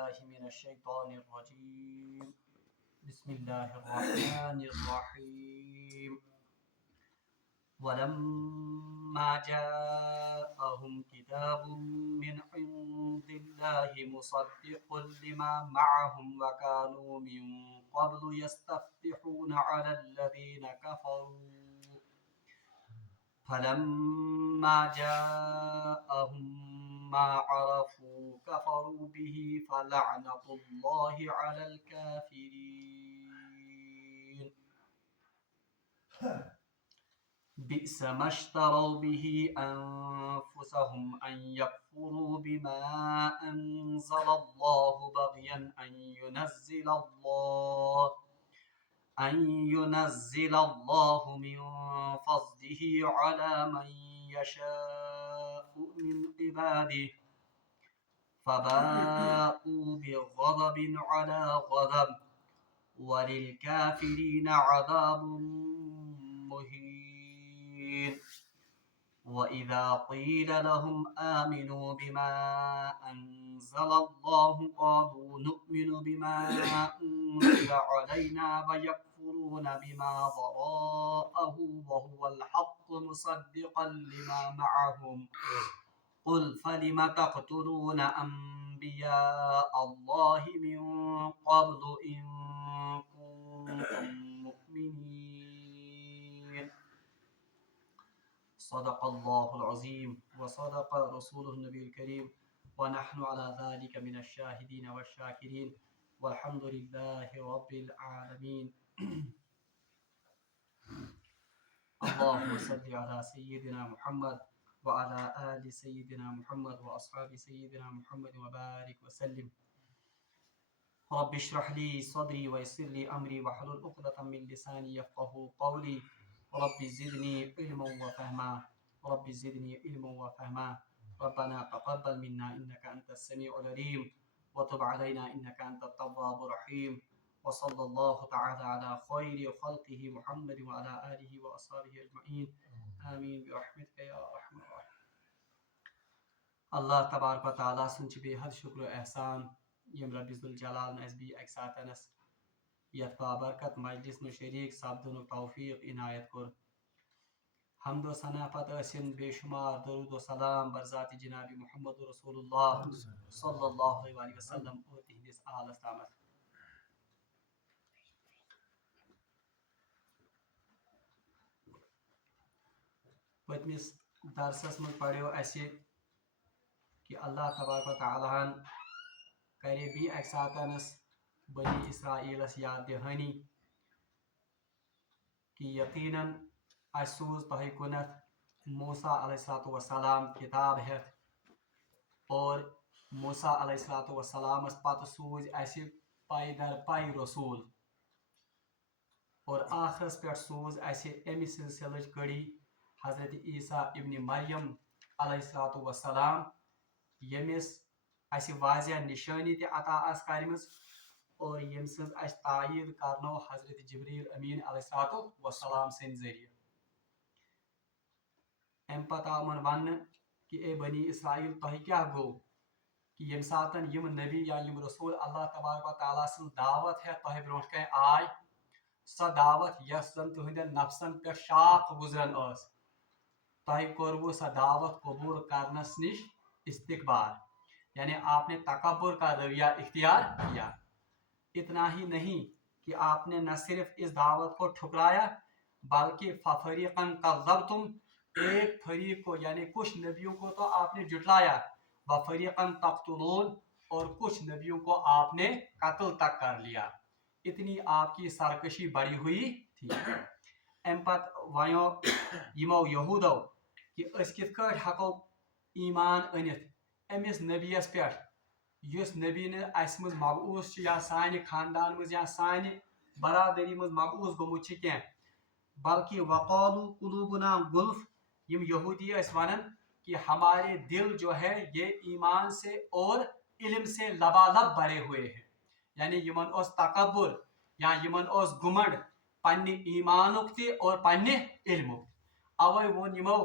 بالله من الشيطان الرجيم بسم الله الرحمن الرحيم ولما جاءهم كتاب من عند الله مصدق لما معهم وكانوا من قبل يستفتحون على الذين كفروا فلما جاءهم ما عرفوا كفروا به فلعنة الله على الكافرين بئس ما اشتروا به أنفسهم أن يكفروا بما أنزل الله بغيا أن ينزل الله من فضله على من يشاء من عباده فباءوا بغضب على غضب وللكافرين عذاب مهين وإذا قيل لهم آمنوا بما أنزل الله قالوا نؤمن بما أنزل علينا ويكفرون بما وراءه وهو الحق مصدقا لما معهم قل فلم تقتلون أنبياء الله من قبل إن كنتم مؤمنين صدق الله العظيم وصدق رسوله النبي الكريم ونحن على ذلك من الشاهدين والشاكرين والحمد لله رب العالمين اللهم صل على سيدنا محمد وعلى آل سيدنا محمد وأصحاب سيدنا محمد وبارك وسلم رب اشرح لي صدري ويسر لي أمري واحلل عقدة من لساني يفقهوا قولي رب زدني علما وفهما رب زدني علما وفهما ربنا تقبل منا إنك أنت السميع العليم وتب علينا إنك أنت التواب الرحيم وصلى الله تعالى على خير خلقه محمد وعلى آله وأصحابه أجمعين آمين برحمتك يا أرحم الراحمين. اللہ تبارک و تعالیٰ سن بے حد شکر و احسان یم رب ذوالجلال اس بی اک ساتنس یت بابرکت مجلس میں شریک سپدن توفیق عنایت کور حمد و ثنا پتہ ٲسِن بے شمار درود و سلام برذات جناب محمد رسول اللہ صلی اللہ علیہ وسلم اور تہندس آلس تامت. پتمس درسس من پڑھو اسہ کہ اللہ تبارک و تعالیٰ کرے بی اک ساتنس بنی اسرائیلس یاد دہانی کہ یقیناً اس سوز تہ کنت موسیٰ علیہ السلام کتاب ہیت اور موسیٰ علیہ السلام پتہ سوز اس پائی در پائی رسول اور آخرس پہ سوز اس امہ سلسلچ کڑی حضرت عیسیٰ ابن مریم علیہ السلام یمس اس واضح نشانی تہ عطا آس کرمز اور یم سز اس تائید کرنو حضرت جبریل امین علیہ السلام سند ذریعہ. ام پتہ آو من ون کہ اے بنی اسرائیل تہ کیا گو کہ یم ساتن یم نبی یا یم رسول اللہ تبارک و تعالیٰ سن دعوت ہے تہ برونٹ کن آئی سو دعوت یس زن تہندین نفسن پہ شاق گزرن اس تہ کورو سو دعوت قبول کرنس نش استقبال یعنی آپ نے تکبر کا رویہ اختیار کیا. اتنا ہی نہیں کہ آپ نے نہ صرف اس دعوت کو ٹھکرایا بلکہ ففریقاً کذبتم ایک فریق کو یعنی کچھ نبیوں کو تو آپ نے جھٹلایا وفریقاً تقتلون اور کچھ نبیوں کو آپ نے قتل تک کر لیا. اتنی آپ کی سرکشی بڑی ہوئی تھی. ام پت ونو یمو یہودو کہ اس کت کٹ ہکو ایمان انت امس نبیس پہ یس نبی نے اس مز مبعوث یا سانہ خاندان مز یا سانہ برادری مز مبعوث گومت کی بلکہ وقالو قلوبنا غلف یم یہودی اس ونن کہ ہمارے دل جو ہے یہ ایمان سے اور علم سے لبالب بھرے ہوئے ہیں. یعنی یمن اس تکبر یا یمن اس گمنڈ پنہ ایمانک تہ اور پنہ علمک اوے وون یمو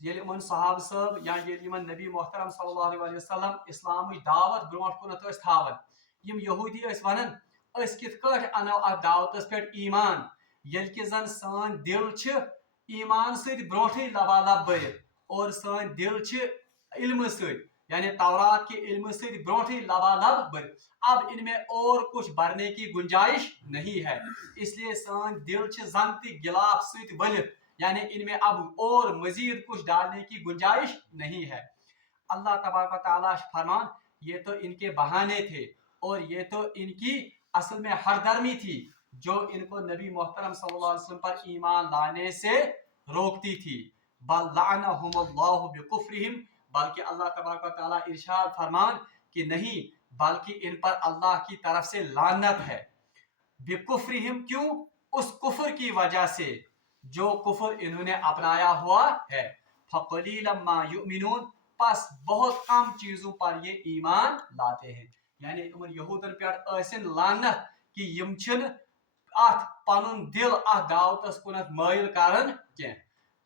ییٚلہِ یِمن صحاب صٲب یا ییٚلہِ یِمن نبی محترم صلی اللہ علیہ وسلم اسلامٕچ دعوت برونٛٹھ کُنتھ ٲسۍ تھاوان یِم یہوٗدی ٲسۍ وَنان أسۍ کِتھ کٲٹھۍ اَنو اَتھ دعوتس پٮ۪ٹھ ایٖمان ییٚلہِ کہِ زن سٲنۍ دِل چھِ ایٖمان سۭتۍ برونٛٹھٕے لبالب بٔرِتھ اور سٲنۍ دِل چھِ علمہٕ سۭتۍ یعنی تورات کے علم سۭتۍ برونٛٹھٕے لبالب بٔرِتھ اب ان میں اور کچھ بھرنے کی گنجائش نہیں ہے اس لیے سٲنۍ دل چھِ زن تہِ گِلاف سۭتۍ ؤلِتھ یعنی ان میں اب اور مزید کچھ ڈالنے کی گنجائش نہیں ہے اللہ تبارک و تعالیٰ فرمان یہ تو ان کے بہانے تھے اور یہ تو ان کی اصل میں ہردرمی تھی جو ان کو نبی محترم صلی اللہ علیہ وسلم پر ایمان لانے سے روکتی تھی بل لعنہم اللہ بکفرہم بلکہ اللہ تبارک و تعالیٰ ارشاد فرمان کہ نہیں بلکہ ان پر اللہ کی طرف سے لعنت ہے بکفرہم کیوں اس کفر کی وجہ سے جو کفر انہوں نے اپنایا ہوا ہے فقلیلا ما یؤمنون پس بہت کم چیزوں پر یہ ایمان لاتے ہیں یعنی یمن یہودن پٮ۪ٹھ ٲسِن لعنت کہ یم چھِنہٕ اتھ پنُن دل اتھ دعوتس کُنتھ مٲیل کران کینٛہہ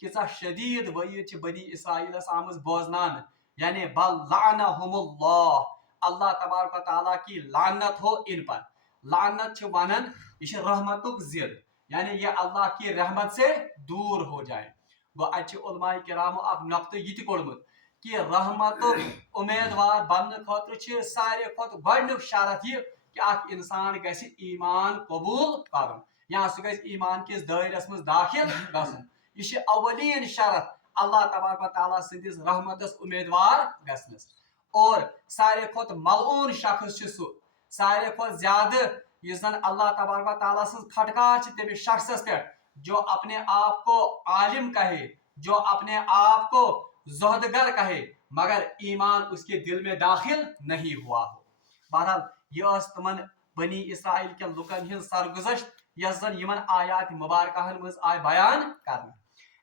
کیژاہ شدید وعید چھِ بنی اسرائیلس آمٕژ بوزناونہٕ یعنی بل لعنہم اللہ اللہ تبارک و تعالیٰ کی لعنت ہو ان پر لعنت چھِ ونان یہ چھِ رحمتُک ضد یعنی یہ اللہ کی رحمت سے دور ہو جائے گو اتھ علماء کرامو اکھ نقطہ یہ تہِ کوٚڑمُت کہ رحمتُک امیدوار بننہٕ خٲطرٕ چھِ ساروی کھۄتہٕ گۄڈنیُک شرط یہ کہ اکھ انسان گژھِ ایمان قبول کرُن یا سُہ گژھِ ایمان کِس دٲیرس منٛز داخل گژھُن یہ چھِ اولین شرط اللہ تبارک و تعالیٰ سٕنٛدِس رحمتس امیدوار گژھنس اور ساروی کھۄتہٕ ملعون شخص چھُ سُہ ساروی کھۄتہٕ زیادٕ یُس زن اللہ تبارک و تعالیٰ سٕنٛز پھٹکار چھِ تٔمِس شخصس پٮ۪ٹھ جو اپنے آپ کو عالم کہے جو اپنے آپ کو زہدگر کہے مگر ایمان اس کے دل میں داخل نہیں ہوا ہو بہرحال یہ ٲس تمن بنی اسرائیل کٮ۪ن لُکن ہٕنٛز سرگزشت یۄس زن یمن آیات مبارکاہن منٛز آیہِ بیان کرنہٕ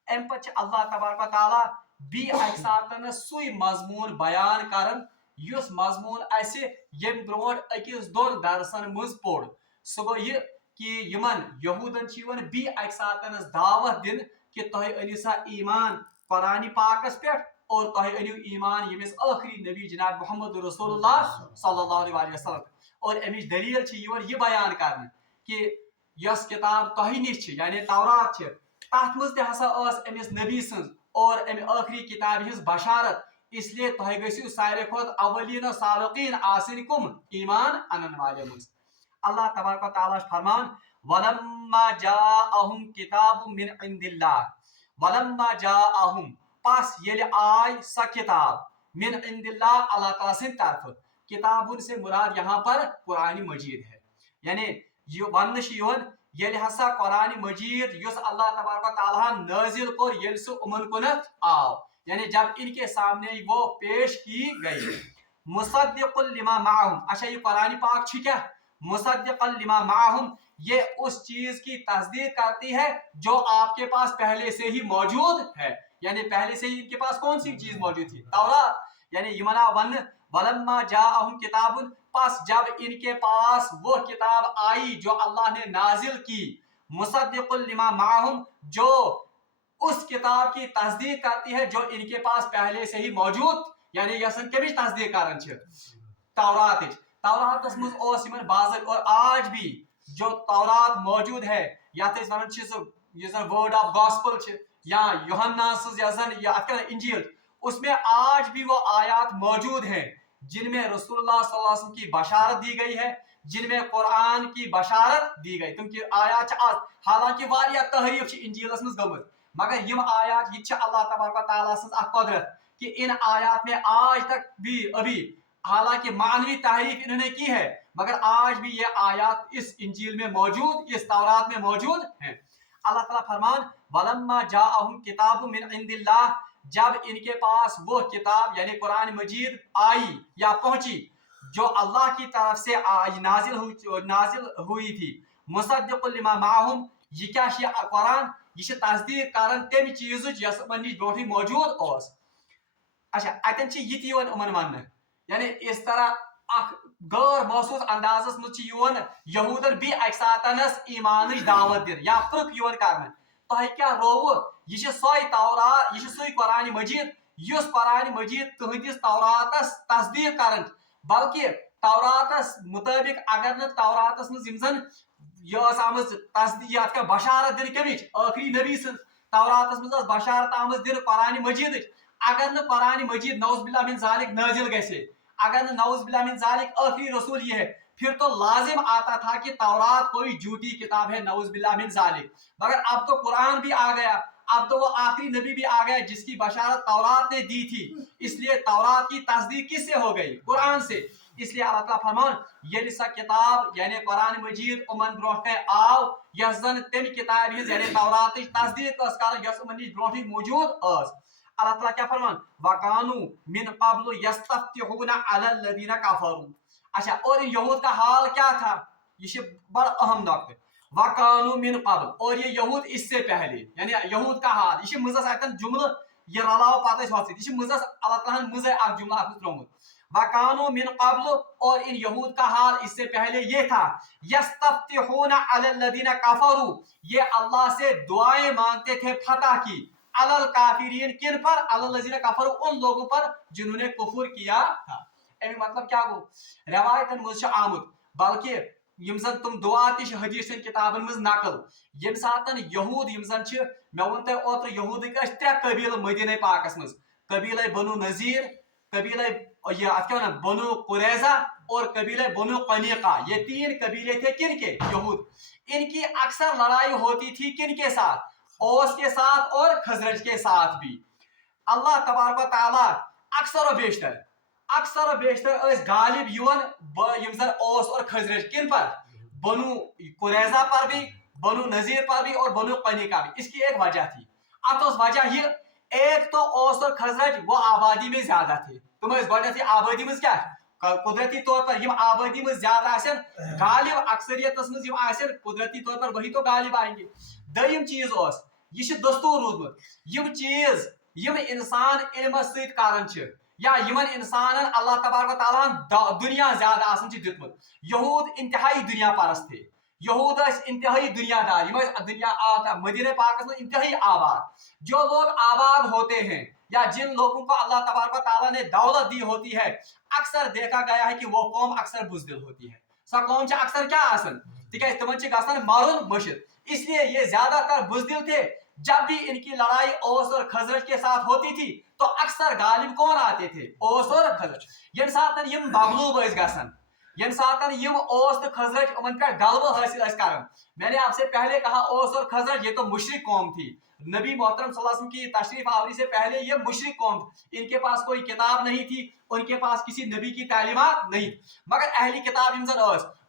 امہِ پتہٕ چھِ اللہ تبارک و تعالیٰ بیٚیہِ اکہِ ساتہٕ سُے مضموٗن بیان کران یُس مضموٗن اسہِ ییٚمہِ برونٛٹھ أکِس دۄن درسن منٛز پوٚر سُہ گوٚو یہِ کہ یمن یہودن چھِ یِوان بیٚیہِ اکہِ ساتہٕ دعوت دِنہٕ کہ تُہۍ أنِو سا ایمان قرآنِ پاکس پٮ۪ٹھ اور تُہۍ أنِو ایمان ییٚمِس ٲخری نبی جناب محمد رسول اللہ صلی اللہ علیہ وسلم اور امِچ دلیل چھِ یِوان یہِ بیان کرنہٕ کہ یۄس کتاب تۄہہِ نِش چھِ یعنی تورات چھِ تتھ منٛز تہِ ہسا ٲس أمِس نبی سٕنٛز اور امہِ ٲخری کتابہِ ہٕنٛز بشارت اس لیے تۄہہِ گٔژھِو ساروی کھۄتہٕ اولین و سابقین آسٕنۍ کُم ایمان انن والٮ۪و منٛز اللہ تبارک و تعالیٰ چھُ فرمان ولما جاءہم کتاب من عند اللہ ولما جاءہم پس ییٚلہِ آے سۄ کتاب من عند اللہ اللہ تعالیٰ سٕنٛدِ طرفہٕ کتابن سے مراد یہاں پر قرآن مجید ہے یعنی یہ وننہٕ چھُ یِوان ییٚلہِ ہسا قرآن مجید یُس اللہ تبارک و تعالیٰ نازل کوٚر ییٚلہِ سُہ یِمن کُنتھ آو یعنی جب ان کے سامنے وہ پیش کی گئی مصدق لما معہم اچھا یہ قرآن پاک چھُ کیٛاہ مصدق لما معہم یہ اس چیز کی تصدیق کرتی ہے جو آپ کے پاس پہلے سے ہی موجود ہے یعنی پہلے سے ہی ان کے پاس کون سی چیز موجود تھی تورات یعنی یمن آو ون ولما جاءہم کتاب پس جب ان کے پاس وہ کتاب آئی جو اللہ نے نازل کی مصدق لما معہم جو اس کتاب کی تصدیق کرتی ہے جو ان کے پاس پہلے سے ہی موجود یعنی یسن کمچ تصدیق کران چھ توراتچ توراتس منٛز اوس یمن باضٲبطہٕ اور آج بھی جو تورات موجود ہے یتھ أسۍ ونان چھِ سُہ یُس زن ورڈ آف گاسپل چھِ یا یوحنا سٕنٛز یۄس زن اتھ کیٛاہ انجیل اس میں آج بھی وہ آیات موجود ہیں جن میں رسول اللہ صلی اللہ علیہ وسلم کی بشارت دی گئی ہے جن میں قرآن کی بشارت دی گئی تم کی آیات آج حالانکہ واریاہ تحریف چھ انجیلس منٛز گٔمٕژ مگر یم آیات یہ اللہ تبارک و تعالیٰ سٕنٛز اکھ قدرت کہ ان آیات میں آج تک بھی ابھی حالانکہ معنوی تحریف انہوں نے کی ہے مگر آج بھی یہ آیات اس انجیل میں موجود اس تورات میں موجود ہیں اللہ تعالیٰ فرمان ولما جاءہم کتاب من عند اللہ جب ان کے پاس وہ کتاب یعنی قرآن مجید آئی یا پہنچی جو اللہ کی طرف سے نازل ہوئی تھی مصدق لما معہم یہ کیا چھ قرآن یہ تصدیق کران تمہِ چیٖزٕچ یۄس یِمن نِش برونٛٹھٕے موجود اوس اچھا اتٮ۪ن چھِ یہِ تہِ یِوان یِمن وننہٕ یعنی اس طرح اکھ غٲر محسوٗس اندازس منٛز چھِ یِوان یہوٗدن بیٚیہِ اکہِ ساتہٕ ایٖمانٕچ دعوت دِنہٕ یا پرٕٛکھ یِوان کرنہٕ تۄہہِ کیٛاہ رووٕ یہ سوئی تورات یہ سوئی قرآن مجید یس قرآن مجید تہندس توراتس تصدیق کران بلکہ توراتس مطابق اگر نا توراتس مز زن یہ آمت تصدیق کا بشارت دن کمچ آخری نبی سن توراتس مز بشارت آمت دن قرآن مجید اگر نا قرآن مجید نعوذ باللہ من ذالک نازل گژھے اگر نا نعوذ باللہ من ذالک آخری رسول یہ ہے پھر تو لازم آتا تھا کہ تورات کوئی جھوٹی کتاب ہے نعوذ باللہ من ذالک مگر اب تو قرآن بھی آ گیا اب تو وہ آخری نبی بھی آ گیا جس کی بشارت تورات نے دی تھی اس لیے تورات کی تصدیق کس سے ہو گئی قرآن سے اس لیے اللہ تعالیٰ فرمان یہ سا کتاب یعنی قرآن مجید امن برونٹھ آو یس زن تم کتاب ہز یعنی تورات تصدیق کر یس امن نش برونٹھ موجود اللہ تعالیٰ کیا فرمان وَقَانُوا مِن قَبْلُ يَسْتَفْتِحُونَ عَلَى الَّذِينَ كَفَرُوا اچھا اور یہود کا حال کیا تھا یہ بڑا اہم نقطہ وَقَانُوا مِن قَبْلُ اور یہ یہود اس سے پہلے یعنی یہود کا حال یہ مزس آتن جملہ یہ رلاو پتہ ہوت یہ مزس اللہ تعالیٰ مزے اک جملہ اخ ترومت وَقَانُوا مِن قَبْلُ اور ان یہود کا حال اس سے پہلے یہ تھا يَسْتَفْتِحُونَ عَلَى الَّذِينَ كَفَرُوا یہ اللہ سے دعائیں مانگتے تھے فتح کی علل کافرین کن پر علل الذین کفروا ان لوگوں پر جنہوں نے کفر کیا تھا امی مطلب کیا گو روایتن مز آمد بلکہ یم زن تم دعا تش حدیثن کتابن مز نقل یم ساتن یہود یم زن چھ مے ون تہ اوتر یہودک اس ترے قبیل مدینہ پاکس مز قبیلہ بنو نذیر قبیلہ یہ ات کیا بنو قریظہ اور قبیلہ بنو قنیقہ یہ تین قبیلے تھے کن کے یہود ان کی اکثر لڑائی ہوتی تھی کن کے ساتھ اوس کے ساتھ اور خزرج کے ساتھ بھی اللہ تبارک و تعالی اکثر و بیشتر اس غالب یون یم زن اوس اور خزرج کن پر بنو قریظہ پر بھی بنو نذیر پر بھی اور بنو قنیقہ بھی اس کی ایک وجہ تھی ات اس وجہ یہ ایک تو اوس اور خزرج وہ آبادی میں زیادہ تھے تم اس گۄڈنیتھٕے آبادی مز کیا قدرتی طور پر یم آبادی مز زیادہ آسن غالب اکثریتس مز یم آسن قدرتی طور پر وہی تو غالب آئیں گے دویم چیز اس یہ دستور روزمت یم چیز یم انسان علم ست کران یا یمن انسانن اللہ تبارک و تعالیٰ دنیا زیادہ آسن دتمت یہود انتہائی دنیا پرست تھے یہود انتہائی دنیا دار یم دنیا مدینہ پاکس میں انتہائی آباد جو لوگ آباد ہوتے ہیں یا جن لوگوں کو اللہ تبارک و تعالیٰ نے دولت دی ہوتی ہے اکثر دیکھا گیا ہے کہ وہ قوم اکثر بزدل ہوتی ہے سا قوم اکثر کیا آسن تکیاز تمن گژھان مرن مشد اس لیے یہ زیادہ تر بزدل تھے جب بھی ان کی لڑائی اوس اور خزرج کے ساتھ ہوتی تھی تو اکثر غالب کون آتے تھے اوس اور خزرج یم ساتن یم مغلوب ٲسۍ گژھان یم ساتن یم اوس تو خزرج ان پر غلبہ حاصل کرن میں نے آپ سے پہلے کہا اوس اور خزرج یہ تو مشرک قوم تھی نبی محترم صلی اللہ علیہ وسلم کی تشریف آوری سے پہلے یہ مشرک قوم تھی ان کے پاس کوئی کتاب نہیں تھی ان کے پاس کسی نبی کی تعلیمات نہیں مگر اہلی کتاب یم زن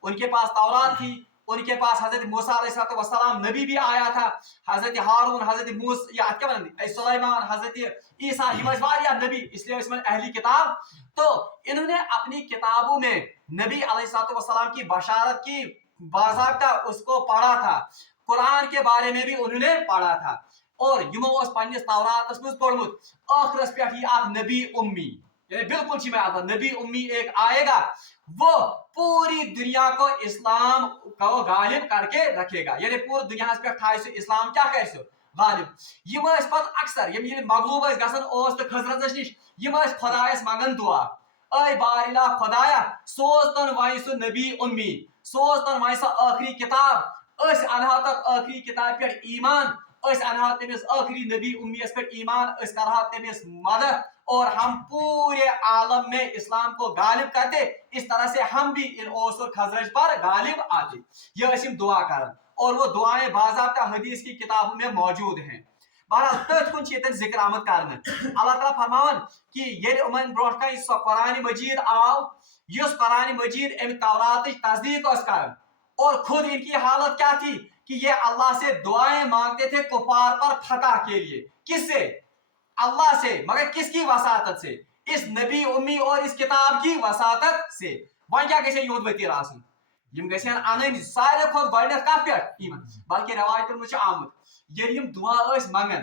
ان کے پاس تورات تھی ان کے پاس حضرت موسیٰ علیہ السلام نبی بھی آیا تھا حضرت ہارون حضرت موسیٰ یا کیا بنانے سلیمان حضرت عیسیٰ یہ واریاہ نبی اس لیے اس میں اہلی کتاب تو انہوں نے اپنی کتابوں میں نبی علیہ السلام کی بشارت کی باضابطہ اس کو پڑھا تھا قرآن کے بارے میں بھی انہوں نے پڑھا تھا اور یمو اس پنس توراتس مز پڑھمت آخرس پہ یہ نبی امی یعنی بالکل میں آتا نبی امی ایک آئے گا وہ پوری دنیا کو اسلام کو غالب کر کے رکھے گا یعنی پوری دنیا پہ تھائے سو اسلام کیا کر سو غالب یم پتہ اکثر یم مغلوب گھن اوس تو خزرس نش یم خدایس منگان دعا اے بارلا خدایا سوز تن وائ سو نبی امی سوز تن وائ سو آخری کتاب اس انہا تک آخری کتاب پہ ایمان اس انہا تمس آخری نبی امیس پہ ایمان اس کرہا تمس مدد اور ہم پورے عالم میں اسلام کو غالب کرتے اس طرح سے ہم بھی ان اوس اور خزرج پر غالب آتے یہ اسم دعا کرن اور وہ دعائیں باضابطہ حدیث کی کتابوں میں موجود ہیں بہرحال تت کن چیتن ذکر آمد کرنے اللہ تعالیٰ فرماون کہ یہ امن برونٹ کا سو قرآن مجید آو اس قرآن مجید ام تورات تصدیق اس کرن اور خود ان کی حالت کیا تھی کہ یہ اللہ سے دعائیں مانگتے تھے کفار پر فتح کے لیے کس سے اللہ سے مگر کس کی وساطت سے اس نبی امی اور اس کتاب کی وساطت سے وہاں کیا کہتے ہیں یہود وطیر آسن یم گھن ان سارے کھت گۄڈنیتھ کتھ پہ ایمان بلکہ روایتن مجھ آمد یل یم دعا اس منگان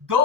2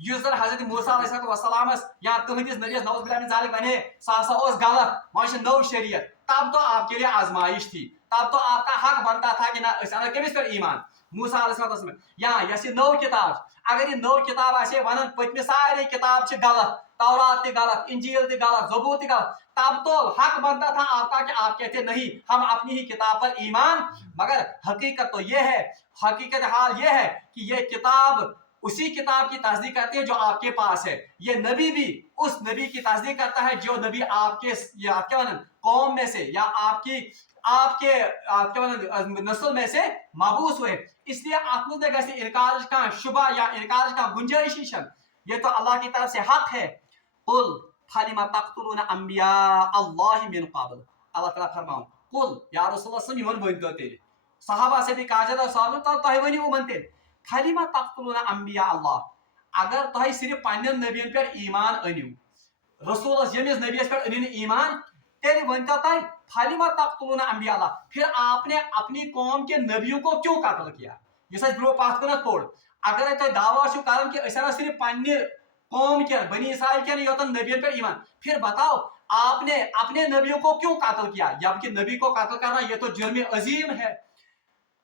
یُس زن حضرت موسیٰ علیہ السلام یا تہندس نبیس نوز بلّہ من ذالک بنے سا ہسا اوس غلط وۄنۍ چھِ نٔو شریعت تب تو آپ کے لیے آزمائش تھی تب تو آپ کا حق بنتا تھا کہ نہ أسۍ اَنو کٔمِس پٮ۪ٹھ ایمان موسیٰ علیہ السلام یا یۄس یہِ نٔو کِتاب اگر یہِ نٔو کِتاب آسہِ ہے ونان پٔتمہِ سارے کِتاب چھِ غلط تورات تہِ غلط انجیل تہِ غلط زبور تہِ غلط تب تو حق بنتا تھا آپ کا کہ آپ کہتے نہیں ہم اپنی ہی کتاب پر ایمان مگر حقیقت تو یہ ہے حقیقت حال یہ ہے کہ یہ کتاب اسی کتاب کی تصدیق کرتی ہے جو آپ کے پاس ہے یہ نبی بھی اس نبی کی تصدیق کرتا ہے جو نبی آپ کے قوم میں سے یا آپ کے نسل میں سے مبعوث ہوئے اس لیے آپ مجھ گژھِ انکار کا شبہ یا انکار کا گنجائش ہی چھنہ یہ تو اللہ کی طرف سے حق ہے قل فلم تقتلون انبیاء اللہ من قبل اللہ تعالیٰ فرماؤں قل یا رسول اللہ صلی اللہ علیہ وسلم ونتو تیلہِ صحابہ سے بھی کہا جاتا ہے صحابہ تو تہ ونیو یِمن تیلہِ فلم تقتلون انبیاء اللہ اگر تہ صرف پنن نبیین پہ ایمان انیو رسولس یمس نبیس پہ انیو ایمان تیلہِ ونتو تہ فلم تقتلون انبیاء اللہ پھر آپ نے اپنی قوم کے نبیوں کو کیوں قتل کیا یس اس برو پتھ کُنتھ پوٚر اگر تہ دعویٰ چھو کران کہ أسۍ انو صرف پننہِ قوم کے بنی اسرائیل کے یوتن نبیوں پر ایمان پھر بتاؤ آپ نے اپنے نبیوں کو کیوں قتل کیا جبکہ نبی کو قتل کرنا یہ تو جرم عظیم ہے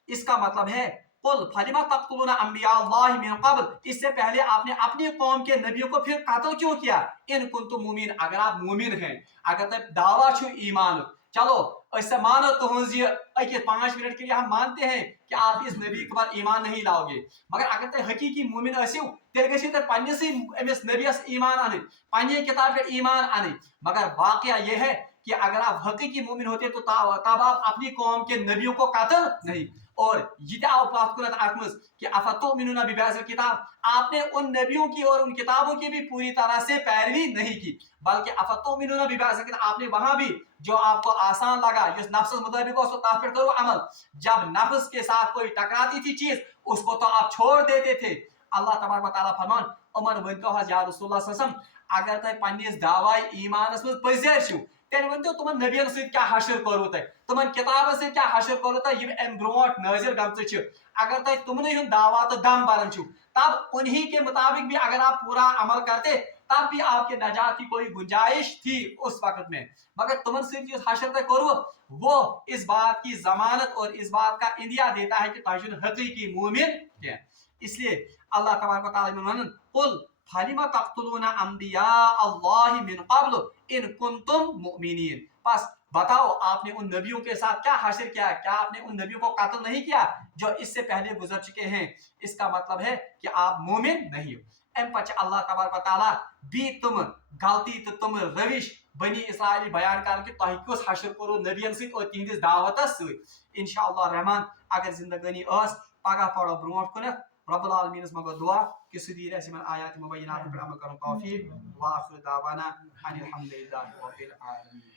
اس کا مطلب ہے قل فلم تقتلون انبیاء اللہ من قبل اس سے پہلے آپ نے اپنی قوم کے نبیوں کو پھر قتل کیوں کیا ان کنتم مومن اگر آپ مومن ہیں اگر تم دعویٰ چھو ایمان چلو ایسا مانو تہذ یہ 5 منٹ کے لیے ہم مانتے ہیں کہ آپ اس نبی کے بعد ایمان نہیں لاؤ گے مگر اگر تم حقیقی مومن ٲسِو تیٚلہِ گٔژھِو تُہۍ پننِسٕے أمِس نبیس ایمان انٕنۍ پننہِ کتاب پٮ۪ٹھ ایمان انٕنۍ مگر واقعہ یہ ہے کہ اگر آپ حقیقی مومن ہوتے تو تب آپ اپنی قوم کے نبیوں کو قتل نہیں اور یہ آؤ پتھ کُنتھ اتھ منٛز کہ افتؤمنون ببعض الکتاب آپ نے ان نبیوں کی اور ان کتابوں کی بھی پوری طرح سے پیروی نہیں کی بلکہ افتؤمنون ببعض الکتاب آپ نے وہاں بھی جو آپ کو آسان لگا جس نفس مطابق ہو تاتھ پہ کرو عمل جب نفس کے ساتھ کوئی ٹکراتی تھی چیز اس کو تو آپ چھوڑ دیتے تھے اللہ تبارک و تعالیٰ فرمان عمر ونتو حض یا رسول اللہ صلی اللہ علیہ وسلم اگر تہ پننس دعوی ایمانس مز پزیر چھو تیل ونتو تمن نبیین ست کیا حشر کرو تہ تمن کتابن ست کیا حشر کرو تہ یم ام برونٹ نازل گمژ چھ اگر تہ تمنے ہند دعوی تو دم برن چھو تب انہی کے مطابق بھی اگر آپ پورا عمل کرتے تب بھی آپ کے نجات کی کوئی گنجائش تھی اس وقت میں مگر تمن ست جس حشر تہ کرو وہ اس بات کی ضمانت اور اس بات کا اندیا دیتا ہے کہ تہ حقیقی مومن کیا اس لیے اللہ تبارک و تعالی من قل فلم تقتلون انبیاء اللہ من قبل ان کنتم مؤمنین بس بتاؤ آپ نے ان نبیوں کے ساتھ کیا حشر کیا کیا آپ نے ان نبیوں کو قتل نہیں کیا جو اس سے پہلے گزر چکے ہیں اس کا مطلب ہے کہ آپ مومن نہیں ہو ام پچ اللہ تبارک و تعالی بھی تم غلطی تو تم روش بنی اسرائیل بیان کر کہ تہ کس حشر کرو نبیین ست اور تہندس دعوتس ست انشاءاللہ رحمان اگر زندگانی اس پگہ پڑو برونٹ کنتھ رب العالمین مگو دعا کہ سدیر ایسی من آیات مبینات پر عمل کرن توفیق واخر دعوانا ان الحمد للہ رب العالمین